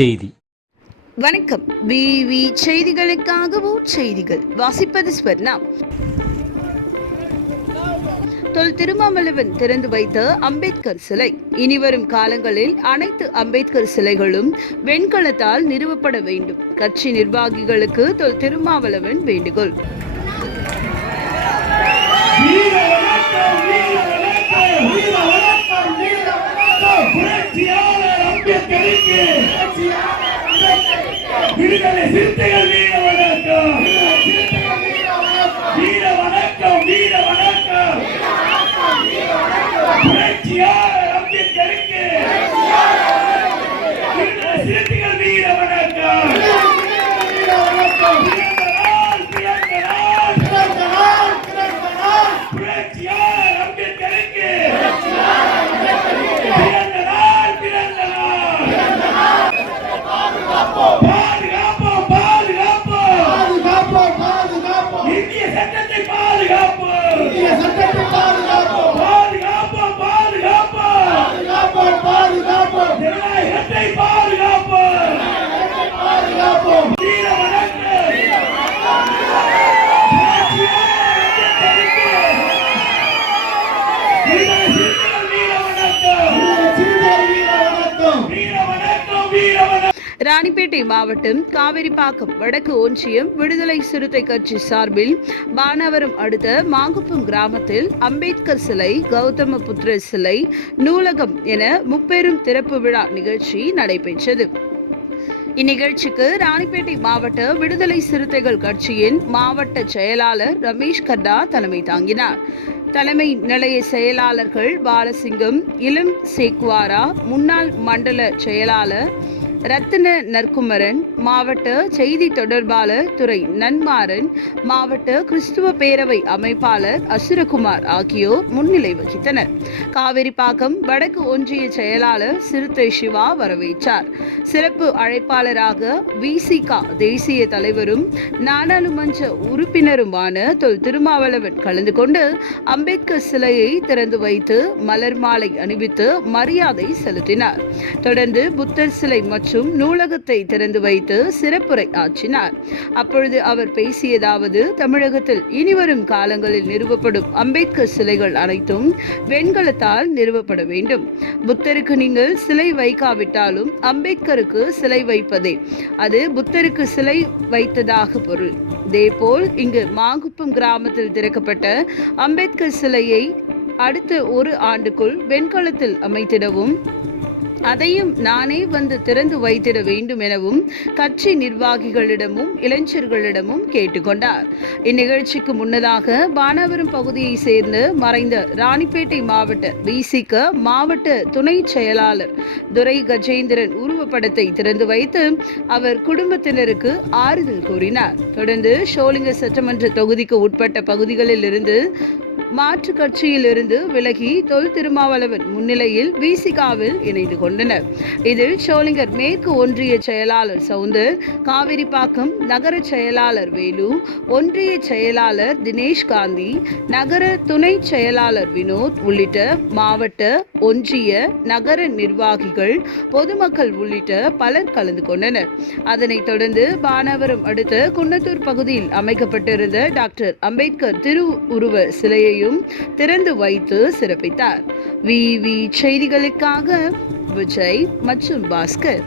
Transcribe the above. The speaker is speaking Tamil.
செய்தி. வணக்கம். விவி செய்திகளுக்காகவோ செய்திகள்? வாசிப்பது ஸ்வர்ணா தொல் திருமாவளவன் திறந்து வைத்த அம்பேத்கர் சிலை. இனிவரும் காலங்களில் அனைத்து அம்பேத்கர் சிலைகளும் வெண்கலத்தால் நிறுவப்பட வேண்டும். கட்சி நிர்வாகிகளுக்கு தொல் திருமாவளவன் வேண்டுகோள். வீர அம்பேத்கருக்கு விடுதலை சிறுத்தைகள் மீது வணக்கம் ராணிப்பேட்டை மாவட்டம் காவிரிப்பாக்கம் வடக்கு ஒன்றியம் விடுதலை சிறுத்தை கட்சி சார்பில் பானாவரம் அடுத்த மாங்குப்பம் கிராமத்தில் அம்பேத்கர் சிலை கௌதம புத்திர சிலை நூலகம் என முப்பெரும் திறப்பு விழா நிகழ்ச்சி நடைபெற்றது. இந்நிகழ்ச்சிக்கு ராணிப்பேட்டை மாவட்ட விடுதலை சிறுத்தைகள் கட்சியின் மாவட்ட செயலாளர் ரமேஷ் கர்டா தலைமை தாங்கினார். தலைமை நிலைய செயலாளர்கள் பாலசிங்கம் இளம் சேக்வாரா முன்னாள் மண்டல செயலாளர் ரத்தின நற்குமரன் மாவட்ட செய்தி தொடர்பாளர் துறை நன்மாறன் மாவட்ட கிறிஸ்துவ பேரவை அமைப்பாளர் அசுரகுமார் ஆகியோர் முன்னிலை வகித்தனர். காவிரிப்பாக்கம் வடக்கு ஒன்றிய செயலாளர் சிறுத்தை சிவா வரவேற்றார். சிறப்பு அழைப்பாளராக விசிகா தேசிய தலைவரும் நாடாளுமன்ற உறுப்பினருமான தொல் திருமாவளவன் கலந்து கொண்டு அம்பேத்கர் சிலையை திறந்து வைத்து மலர் மாலை அணிவித்து மரியாதை செலுத்தினார். தொடர்ந்து புத்தர் சிலை மற்றும் மற்றும் நூலகத்தை திறந்து வைத்து சிறப்புரை ஆற்றினார். அப்பொழுது அவர் பேசியதாவது தமிழகத்தில் இனிவரும் காலங்களில் நிறுவப்படும் அம்பேத்கர் சிலைகள் அனைத்தும் வெண்கலத்தால் நிறுவப்பட வேண்டும். புத்தருக்கு நீங்கள் சிலை வைக்காவிட்டாலும் அம்பேத்கருக்கு சிலை வைப்பதே. அது புத்தருக்கு சிலை வைத்ததாக பொருள். இதேபோல் இங்கு மாங்குப்பம் கிராமத்தில் திறக்கப்பட்ட அம்பேத்கர் சிலையை அடுத்த ஒரு ஆண்டுக்குள் வெண்கலத்தில் அமைத்திடவும் அதையும் நானே வந்து திறந்து வைத்திட வேண்டும் எனவும் கட்சி நிர்வாகிகளிடமும் இளைஞர்களிடமும் கேட்டுக்கொண்டார். இந்நிகழ்ச்சிக்கு முன்னதாக பானாவரம் பகுதியை சேர்ந்த மறைந்த ராணிப்பேட்டை மாவட்ட பிசிக மாவட்ட துணை செயலாளர் துரை கஜேந்திரன் உருவப்படத்தை திறந்து வைத்து அவர் குடும்பத்தினருக்கு ஆறுதல் கூறினார். தொடர்ந்து ஷோலிங்க சட்டமன்ற தொகுதிக்கு உட்பட்ட பகுதிகளில் இருந்து மாற்று கட்சியிலிருந்து விலகி தொல் திருமாவளவன் முன்னிலையில் விசிகாவில் இணைந்து கொண்டனர். இதில் ஷோலிங்கர் மேற்கு ஒன்றிய செயலாளர் சவுந்தர் காவிரிப்பாக்கம் நகர செயலாளர் வேலு ஒன்றிய செயலாளர் தினேஷ் காந்தி நகர துணை செயலாளர் வினோத் உள்ளிட்ட மாவட்ட ஒன்றிய நகர நிர்வாகிகள் பொதுமக்கள் உள்ளிட்ட பலர் கலந்து கொண்டனர். அதனைத் தொடர்ந்து பானாவரம் அடுத்த குன்னத்தூர் பகுதியில் அமைக்கப்பட்டிருந்த டாக்டர் அம்பேத்கர் திருவுருவ சிலையையும் திறந்து வைத்து சிறப்பித்தார். வி. வி. செய்திகளுக்காக விஜய் மற்றும் பாஸ்கர்.